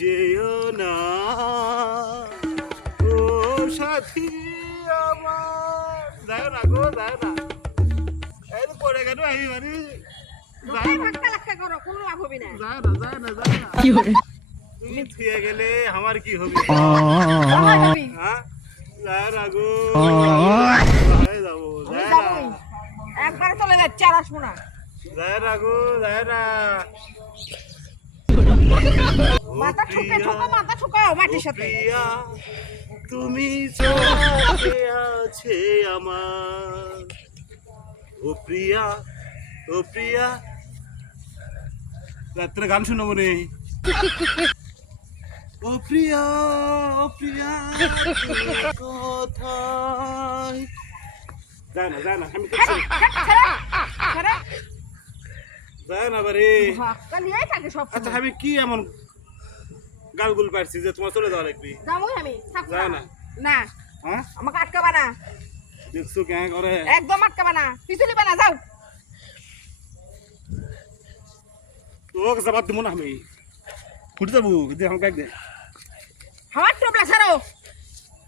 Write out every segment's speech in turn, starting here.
যেও না ও সাথী আমার। যাও না গো, যাও না। এই তো পড়ে গেল এই বাড়ি। তুমি থুয়ে গেলে আমার কি হবে? হ্যাঁ, যাও না গো, যাবো একবারে চলে যাচ্ছে আর আসবো না। যাও না গো, যাও না। মাথা ঠুকে ঠোকো, মাথা ঠুকাও মাটির সাথে। প্রিয়া, তুমি চোখে আছে আমার। ও প্রিয়া, ও প্রিয়া। রাত্রে গান শুনবো রে। ও প্রিয়া, ও প্রিয়া, কোথায়? যায় না, যায় না, আমি করছি। যায় না বারে। আচ্ছা, আমি কি এমন গালগুল পারছি যে তোমার চলে যাওয়া লাগবে? যায় না। না, হ্যাঁ, আমাকে আটকাবা না। দেখছো কেন করে? একদম আটকাবা না, পিছু নিবা না, যাও। তোকে জবাব দিব না আমি। ফুটে যাবো, দে আমার ব্যাগ দে। আমার টোপলা ছাড়ো।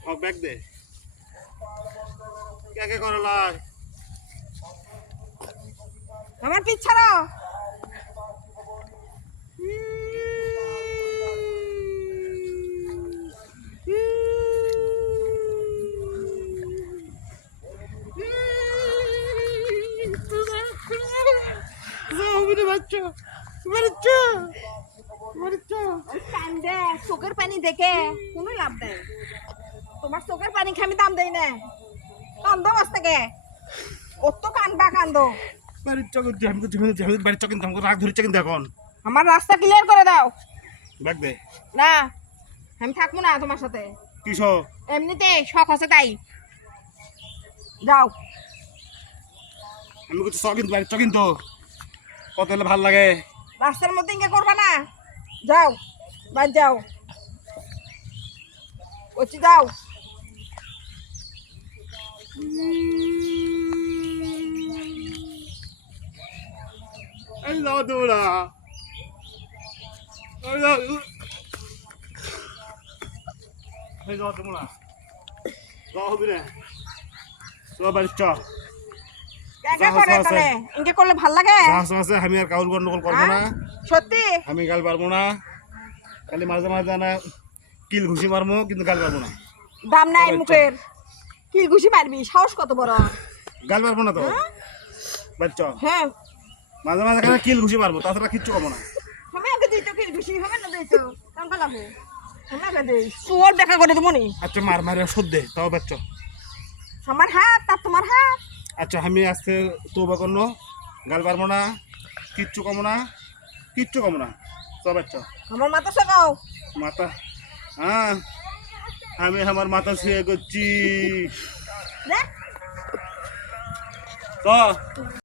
আমার ব্যাগ দে। কে কে করে লাই? আমার পিছ ছাড়ো। কান্দে চোখের পানি দেখে কোনো লাভ নেই। তোমার চোখের পানি খেয়ে আমি দাম দেই না। কান্দো বাস থেকে অত কান্দবা কান্দো। বাড়ির চক আমি বাড়ির চক কিন্তু আমাকে রাগ ধরেছে কিন্তু এখন। আমার রাস্তা ক্লিয়ার করে দাও। ব্যাগ দে। না, আমি থাকবো না তোমার সাথে। কিসো? এমনিতে শখ আছে তাই। যাও। আমি কিছু চক কিন্তু বাড়ির চক কিন্তু কত হলে ভাল লাগে। রাস্তার মধ্যে ইঙ্গে করবা না। যাও, বাদ যাও। বলছি যাও। এই যাও তোমরা। এই যাও তোমরা। যাও হবে না। তোমার বাড়ির চক। একা করে তাহলে ইঙ্গে করলে ভাল লাগে। আছে আমি আর কাউর গন্ডগোল করবো না। সত্যি আমি গাল পারবো না। খালি মাঝে মাঝে না কিল ঘুষি মারবো কিন্তু গাল পারবো না। দাম নাই মুখের। কি ঘুষি মারবি? সাহস কত বড়? গাল পারবো না তো বাচ্চা। হ্যাঁ, মাঝে মাঝে খালি কিল ঘুষি মারবো, তাছাড়া কিচ্ছু করবো না। হবে আগে দিই তো কি ঘুষি হবে না দিই তো কাম কালাবে। আমাকে দেই সুর দেখা করে দেবো নি। আচ্ছা মার মারে ওষুধ দে তাও বাচ্চা। আমার হাত আর তোমার হাত। আচ্ছা আমি আজকে তৌবা করলো, গাল পারবো না, কিচ্ছু কমো না, কিচ্ছু কমো না। তো বাচ্চা আমার মাথা শেখাও। মাথা, হ্যাঁ আমি আমার মাথা শুয়ে করছি। দেখ তো